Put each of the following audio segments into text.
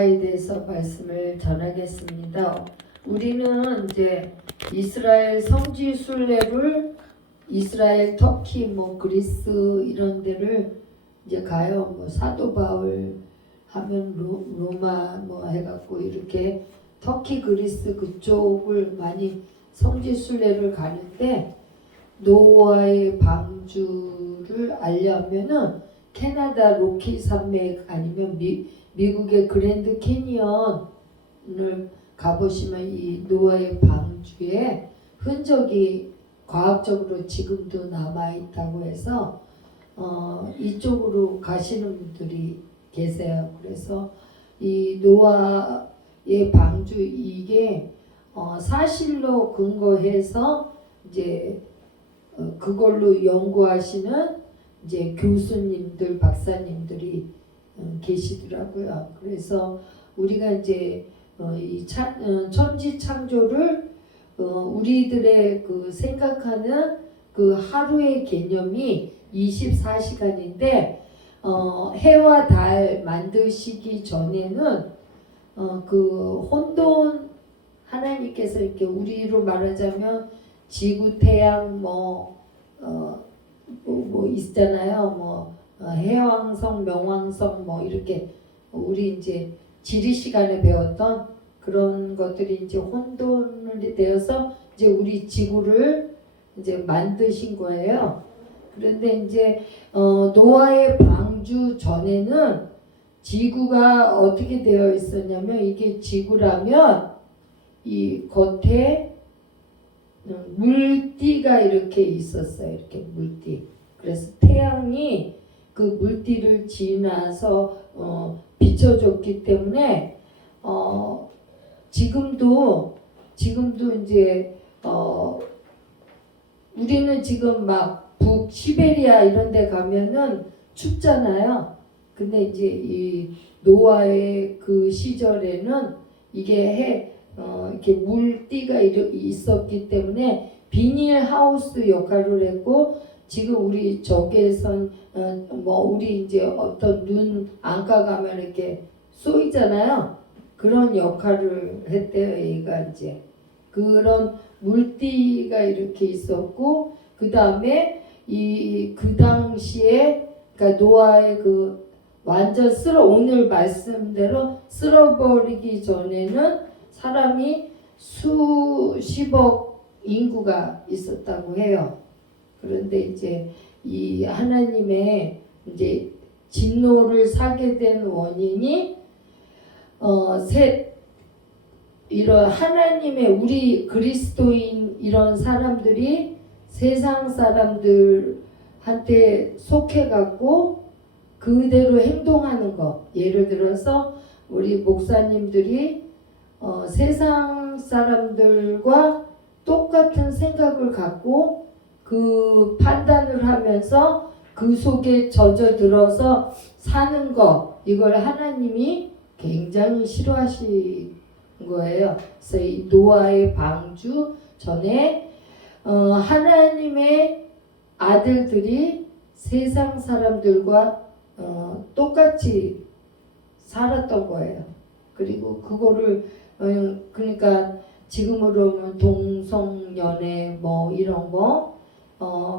노아에 대해서 말씀을 전하겠습니다. 우리는 이제 이스라엘 성지 순례를 이스라엘, 터키, 그리스 이런 데를 이제 가요. 사도 바울 하면 로마 해갖고 이렇게 터키, 그리스 그쪽을 많이 성지 순례를 가는데 노아의 방주를 알려면은 캐나다 로키 산맥 아니면 미국의 그랜드 캐니언을 가보시면 이 노아의 방주에 흔적이 과학적으로 지금도 남아있다고 해서 이쪽으로 가시는 분들이 계세요. 그래서 이 노아의 방주 이게 사실로 근거해서 이제 그걸로 연구하시는 이제 교수님들, 박사님들이 계시더라고요. 그래서 우리가 이제 이 천지 창조를 우리들의 그 생각하는 그 하루의 개념이 24시간인데 해와 달 만드시기 전에는 그 혼돈 하나님께서 이렇게 우리로 말하자면 지구, 태양 있잖아요. 해왕성, 명왕성 이렇게 우리 이제 지리 시간에 배웠던 그런 것들이 이제 혼돈이 되어서 이제 우리 지구를 이제 만드신 거예요. 그런데 이제 노아의 방주 전에는 지구가 어떻게 되어 있었냐면 이게 지구라면 이 겉에 물띠가 이렇게 있었어요. 이렇게 물띠. 그래서 태양이 그 물띠를 지나서 비춰줬기 때문에 지금도 이제 우리는 지금 막 북시베리아 이런 데 가면은 춥잖아요. 근데 이제 이 노아의 그 시절에는 이게 이렇게 물띠가 있었기 때문에 비닐하우스 역할을 했고 지금 우리 저기에선 우리 이제 어떤 눈 안가 가면 이렇게 쏘이잖아요. 그런 역할을 했대요. 얘가 이제 그런 물띠가 이렇게 있었고 그 다음에 그 당시에 그러니까 노아의 그 완전 오늘 말씀대로 쓸어버리기 전에는 사람이 수십억 인구가 있었다고 해요. 그런데 이제 이 하나님의 이제 진노를 사게 된 원인이 이런 하나님의 우리 그리스도인 이런 사람들이 세상 사람들한테 속해갖고 그대로 행동하는 거. 예를 들어서 우리 목사님들이 세상 사람들과 똑같은 생각을 갖고 그 판단을 하면서 그 속에 젖어들어서 사는 거 이걸 하나님이 굉장히 싫어하신 거예요. 그래서 이 노아의 방주 전에 하나님의 아들들이 세상 사람들과 똑같이 살았던 거예요. 그리고 그거를 그러니까 지금으로는 동성연애 이런 거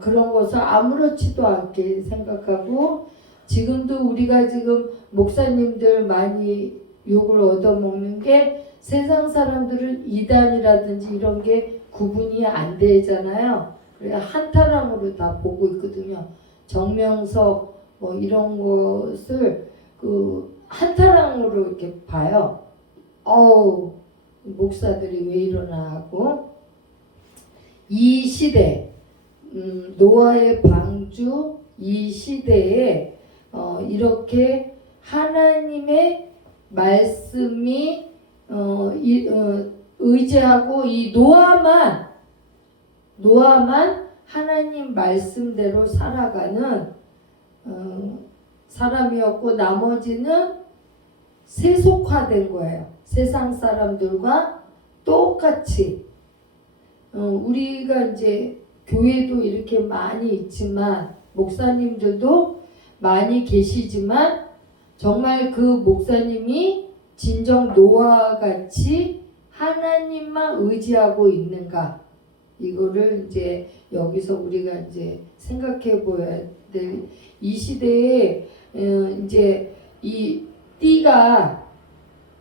그런 것을 아무렇지도 않게 생각하고 지금도 우리가 지금 목사님들 많이 욕을 얻어먹는 게 세상 사람들은 이단이라든지 이런 게 구분이 안 되잖아요. 그래 한타랑으로 다 보고 있거든요. 정명석 이런 것을 그 한타랑으로 이렇게 봐요. 목사들이 왜 이러나 하고 이 시대 노아의 방주 이 시대에 이렇게 하나님의 말씀이 의지하고 이 노아만 하나님 말씀대로 살아가는 사람이었고 나머지는 세속화된 거예요. 세상 사람들과 똑같이 우리가 이제 교회도 이렇게 많이 있지만 목사님들도 많이 계시지만 정말 그 목사님이 진정 노아와 같이 하나님만 의지하고 있는가? 이거를 이제 여기서 우리가 이제 생각해 보아야 돼. 이 시대에 이제 이 띠가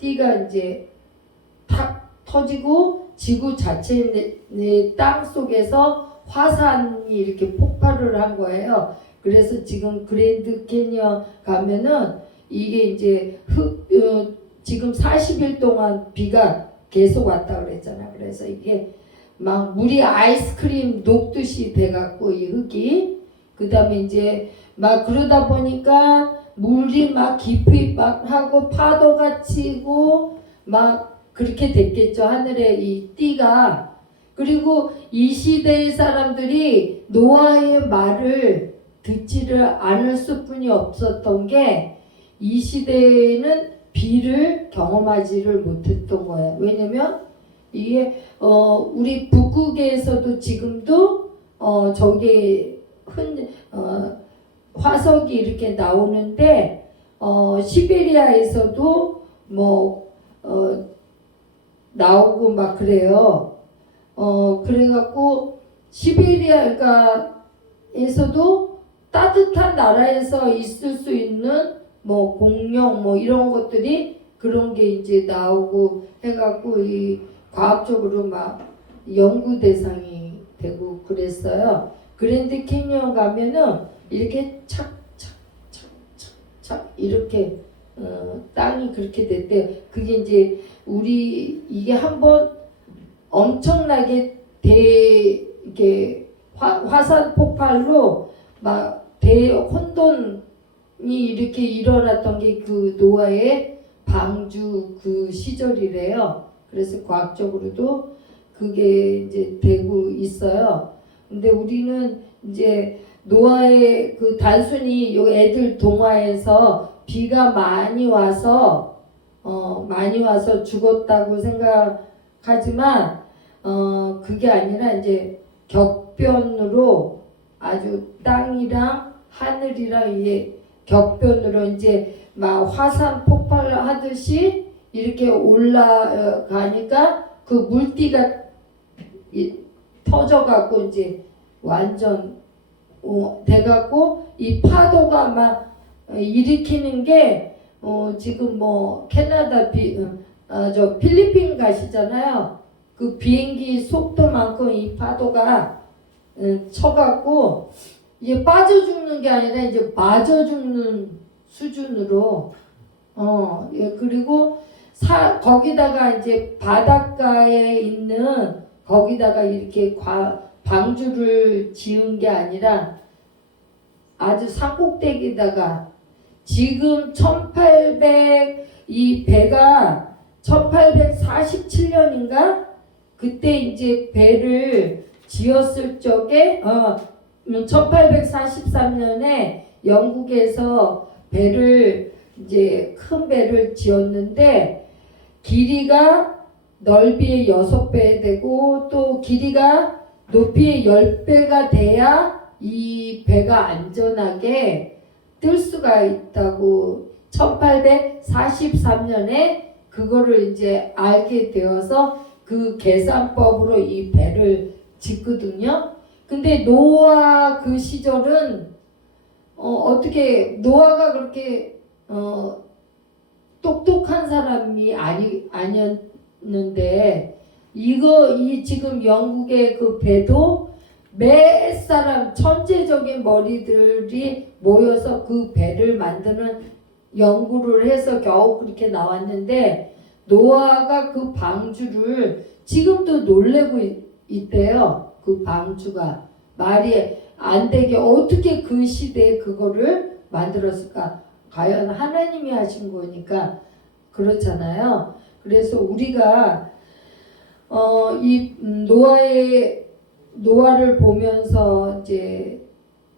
이제 탁 터지고 지구 자체의 땅 속에서 화산이 이렇게 폭발을 한 거예요. 그래서 지금 그랜드 캐니언 가면은 이게 이제 지금 40일 동안 비가 계속 왔다 그랬잖아. 그래서 이게 막 물이 아이스크림 녹듯이 돼갖고 이 흙이 그 다음에 이제 막 그러다 보니까 물이 막 깊이 막 하고 파도가 치고 막 그렇게 됐겠죠. 하늘에 이 띠가. 그리고 이 시대의 사람들이 노아의 말을 듣지를 않을 수뿐이 없었던 게 이 시대에는 비를 경험하지를 못했던 거예요. 왜냐면 이게 우리 북극에서도 지금도 저게 화석이 이렇게 나오는데 시베리아에서도 뭐 나오고 막 그래요. 그래갖고 시베리아에서도 따뜻한 나라에서 있을 수 있는 뭐 공룡 뭐 이런 것들이 그런 게 이제 나오고 해갖고 이 과학적으로 막 연구 대상이 되고 그랬어요. 그랜드 캐니언 가면은 이렇게 착착착착착 이렇게 땅이 그렇게 됐대요. 그게 이제 우리 이게 한번 엄청나게 이렇게 화산 폭발로 막 대혼돈이 이렇게 일어났던 게 그 노아의 방주 그 시절이래요. 그래서 과학적으로도 그게 이제 되고 있어요. 근데 우리는 이제 노아의 그 단순히 요 애들 동화에서 비가 많이 와서 죽었다고 생각하지만 그게 아니라 이제 격변으로 아주 땅이랑 하늘이랑 이게 격변으로 이제 막 화산 폭발을 하듯이 이렇게 올라가니까 그 물띠가 터져갖고 이제 완전 돼갖고 이 파도가 막 일으키는 게 지금 뭐 캐나다 저 필리핀 가시잖아요. 그 비행기 속도만큼 이 파도가 쳐갖고 이제 빠져 죽는 게 아니라 이제 맞아 죽는 수준으로 예, 그리고 거기다가 이제 바닷가에 있는 거기다가 이렇게 방주를 지은 게 아니라 아주 산꼭대기다가 지금 이 배가 1847년인가 그때 이제 배를 지었을 적에 1843년에 영국에서 배를 이제 큰 배를 지었는데 길이가 넓이의 6배 되고 또 길이가 높이의 10배가 돼야 이 배가 안전하게 뜰 수가 있다고 1843년에 그거를 이제 알게 되어서 그 계산법으로 이 배를 짓거든요. 근데 노아 그 시절은 어떻게 노아가 그렇게 똑똑한 사람이 아니었는데 이 지금 영국의 그 배도 몇 사람 천재적인 머리들이 모여서 그 배를 만드는 연구를 해서 겨우 그렇게 나왔는데 노아가 그 방주를 지금도 놀래고 있대요. 그 방주가 말이 안 되게 어떻게 그 시대에 그거를 만들었을까? 과연 하나님이 하신 거니까 그렇잖아요. 그래서 우리가 이 노아를 보면서 이제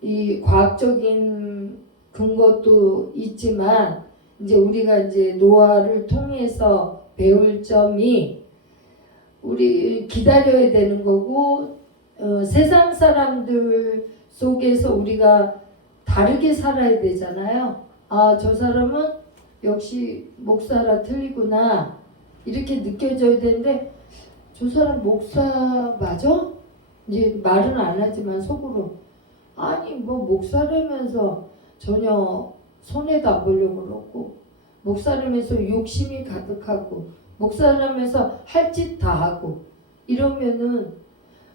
이 과학적인 근거도 있지만 이제 우리가 이제 노아를 통해서 배울 점이 우리 기다려야 되는 거고 세상 사람들 속에서 우리가 다르게 살아야 되잖아요. 아, 저 사람은 역시 목사라 틀리구나 이렇게 느껴져야 되는데 저 사람 목사 맞아? 이제 말은 안 하지만 속으로 아니 뭐 목사라면서 전혀 손해도 안 보려고 그러고 목사라면서 욕심이 가득하고 목사라면서 할 짓 다 하고 이러면은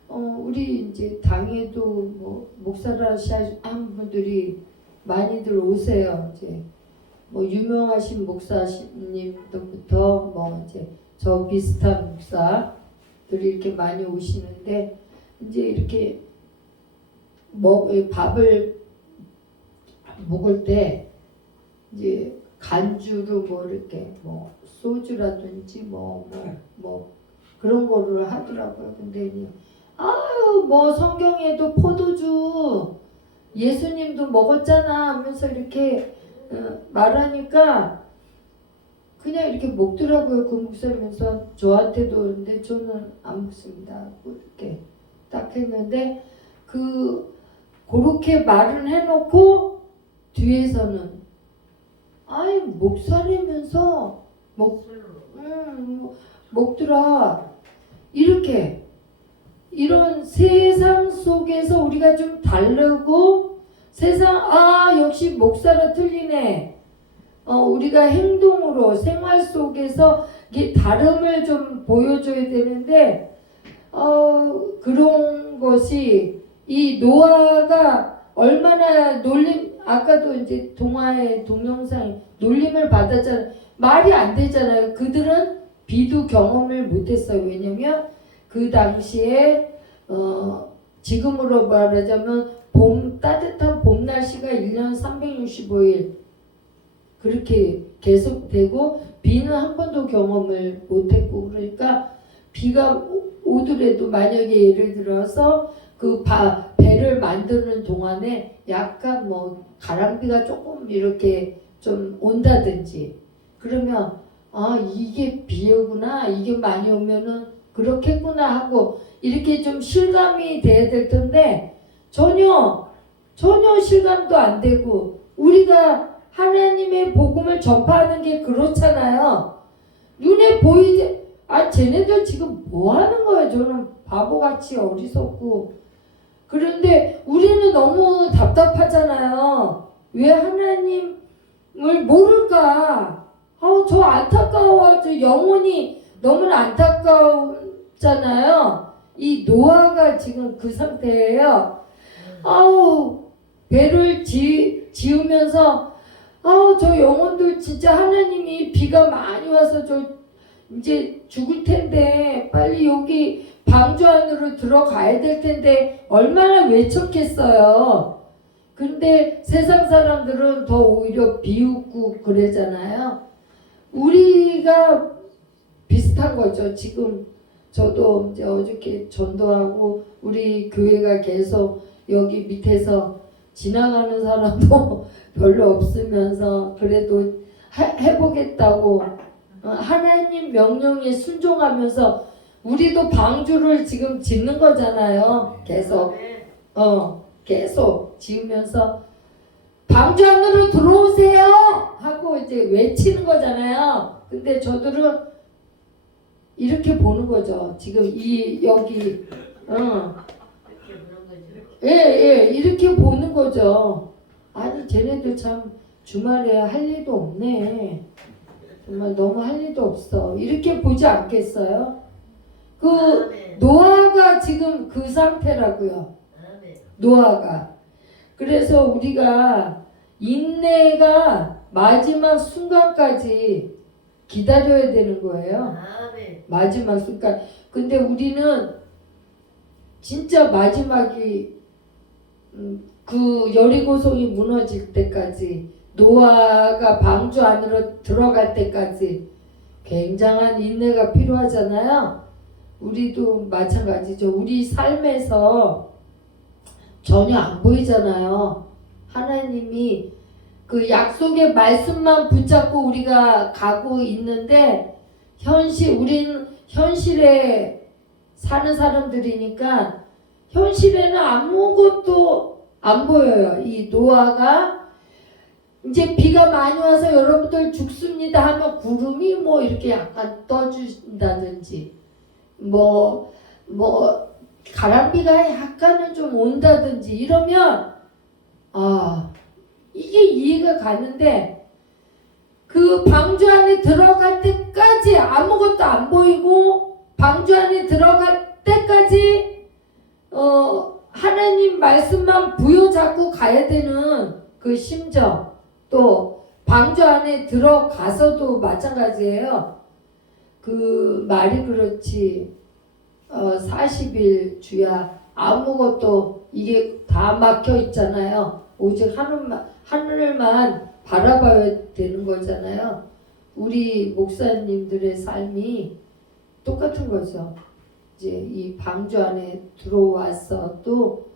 우리 이제 당에도 뭐 목사라 한 분들이 많이들 오세요. 이제 뭐 유명하신 목사님들부터 뭐 이제 저 비슷한 목사들이 이렇게 많이 오시는데 이제 이렇게 밥을 먹을 때 이제 간주로 뭐 이렇게 뭐 소주라든지 뭐 그런 거를 하더라고요. 근데 아유 뭐 성경에도 포도주 예수님도 먹었잖아 하면서 이렇게 말하니까 그냥 이렇게 먹더라고요. 그 목사면서 저한테도. 근데 저는 안 먹습니다. 이렇게 딱 했는데 그렇게 말을 해놓고 뒤에서는 아이 목사라면서 먹더라 이렇게 이런 세상 속에서 우리가 좀 다르고 세상 역시 목사라 틀리네. 우리가 행동으로 생활 속에서 이게 다름을 좀 보여줘야 되는데 그런 것이 이 노아가 얼마나 아까도 이제 동화의 동영상 놀림을 받았잖아요. 말이 안 되잖아요. 그들은 비도 경험을 못했어요. 왜냐면 그 당시에 지금으로 말하자면 따뜻한 봄 날씨가 1년 365일 그렇게 계속되고 비는 한 번도 경험을 못했고 그러니까 비가 오더라도 만약에 예를 들어서 그 배를 만드는 동안에 약간 뭐 가랑비가 조금 이렇게 좀 온다든지 그러면 이게 비구나 이게 많이 오면은 그렇겠구나 하고 이렇게 좀 실감이 돼야 될 텐데 전혀 실감도 안 되고 우리가 하나님의 복음을 전파하는 게 그렇잖아요. 눈에 보이지 쟤네들 지금 뭐 하는 거예요? 저는 바보같이 어리석고 그런데 우리는 너무 답답하잖아요. 왜 하나님을 모를까? 저 안타까워. 저 영혼이 너무나 안타깝잖아요. 이 노아가 지금 그 상태예요. 배를 지으면서 저 영혼들 진짜 하나님이 비가 많이 와서 저 이제 죽을 텐데 빨리 여기 방주 안으로 들어가야 될 텐데 얼마나 외쳤겠어요. 근데 세상 사람들은 더 오히려 비웃고 그러잖아요. 우리가 비슷한 거죠. 지금 저도 이제 어저께 전도하고 우리 교회가 계속 여기 밑에서 지나가는 사람도 별로 없으면서 그래도 해보겠다고 하나님 명령에 순종하면서 우리도 방주를 지금 짓는 거잖아요. 계속 계속 지으면서 방주 안으로 들어오세요 하고 이제 외치는 거잖아요. 근데 저들은 이렇게 보는 거죠. 지금 여기 이렇게 보는 거죠. 아니 쟤네들 참 주말에 할 일도 없네. 정말 너무 할 일도 없어. 이렇게 보지 않겠어요? 노아가 지금 그 상태라고요. 노아가. 그래서 우리가 인내가 마지막 순간까지 기다려야 되는 거예요. 마지막 순간. 근데 우리는 진짜 마지막이 그 여리고성이 무너질 때까지 노아가 방주 안으로 들어갈 때까지 굉장한 인내가 필요하잖아요. 우리도 마찬가지죠. 우리 삶에서 전혀 안 보이잖아요. 하나님이 그 약속의 말씀만 붙잡고 우리가 가고 있는데 우린 현실에 사는 사람들이니까 현실에는 아무것도 안 보여요. 이 노아가 이제 비가 많이 와서 여러분들 죽습니다 하면 구름이 뭐 이렇게 약간 떠준다든지 뭐 가람비가 약간은 좀 온다든지 이러면 이게 이해가 가는데 그 방주 안에 들어갈 때까지 아무것도 안 보이고 방주 안에 들어갈 때까지 하나님 말씀만 부여잡고 가야 되는 그 심정, 또 방주 안에 들어가서도 마찬가지예요. 그 말이 그렇지 40일 주야 아무것도 이게 다 막혀 있잖아요. 오직 하늘만 바라봐야 되는 거잖아요. 우리 목사님들의 삶이 똑같은 거죠. 이제 이 방주 안에 들어와서 또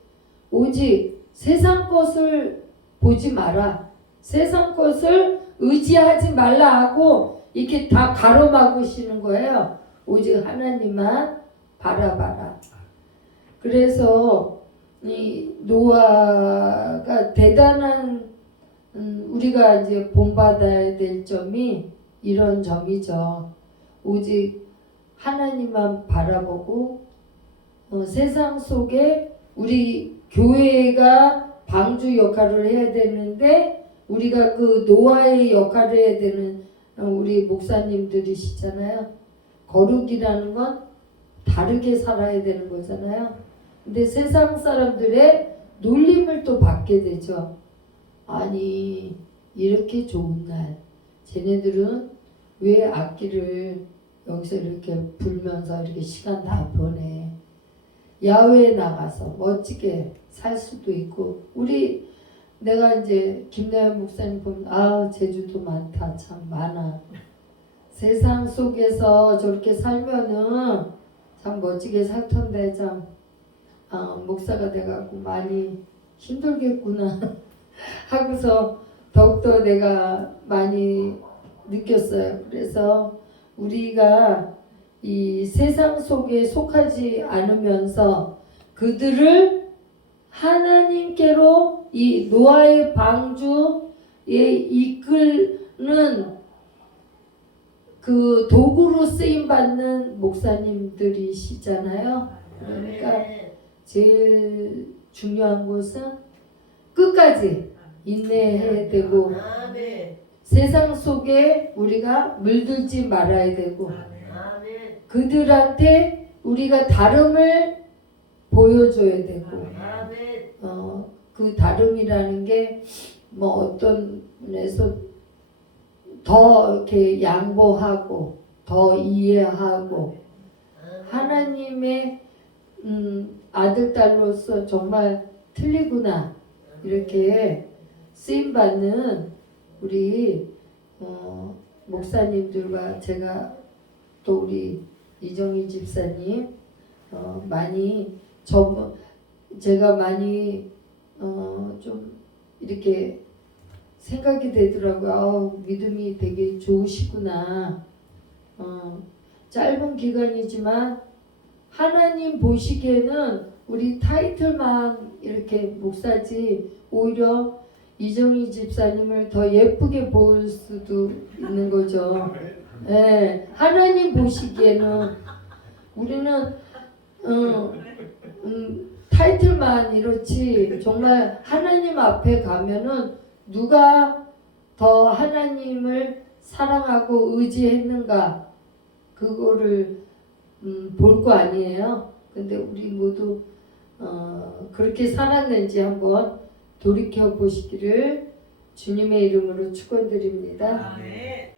오직 세상 것을 보지 마라. 세상 것을 의지하지 말라 하고 이렇게 다 가로막으시는 거예요. 오직 하나님만 바라봐라. 그래서 이 노아가 대단한 우리가 이제 본받아야 될 점이 이런 점이죠. 오직 하나님만 바라보고 세상 속에 우리 교회가 방주 역할을 해야 되는데 우리가 그 노아의 역할을 해야 되는 우리 목사님들이시잖아요. 거룩이라는 건 다르게 살아야 되는 거잖아요. 근데 세상 사람들의 놀림을 또 받게 되죠. 아니 이렇게 좋은 날 쟤네들은 왜 악기를 여기서 이렇게 불면서 이렇게 시간 다 보내. 야외에 나가서 멋지게 살 수도 있고 내가 이제 김나연 목사님 보면 제주도 많다. 참 많아. 세상 속에서 저렇게 살면은 참 멋지게 살 텐데 참 목사가 돼갖고 많이 힘들겠구나 하고서 더욱더 내가 많이 느꼈어요. 그래서 우리가 이 세상 속에 속하지 않으면서 그들을 하나님께로 이 노아의 방주에 이끌는 그 도구로 쓰임 받는 목사님들이시잖아요. 그러니까 제일 중요한 것은 끝까지 인내해야 되고 세상 속에 우리가 물들지 말아야 되고 그들한테 우리가 다름을 보여줘야 되고 그 다름이라는 게 뭐 어떤 면에서 더 이렇게 양보하고 더 이해하고 하나님의 아들 딸로서 정말 틀리구나 이렇게 쓰임받는 우리 목사님들과 제가 또 우리 이정희 집사님 많이 제가 많이 좀 이렇게 생각이 되더라고요. 믿음이 되게 좋으시구나. 짧은 기간이지만 하나님 보시기에는 우리 타이틀만 이렇게 목사지 오히려 이정희 집사님을 더 예쁘게 볼 수도 있는 거죠. 네, 하나님 보시기에는 우리는 타이틀만 이렇지 정말 하나님 앞에 가면은 누가 더 하나님을 사랑하고 의지했는가 그거를 볼 거 아니에요. 근데 우리 모두 그렇게 살았는지 한번 돌이켜 보시기를 주님의 이름으로 축원드립니다. 아멘.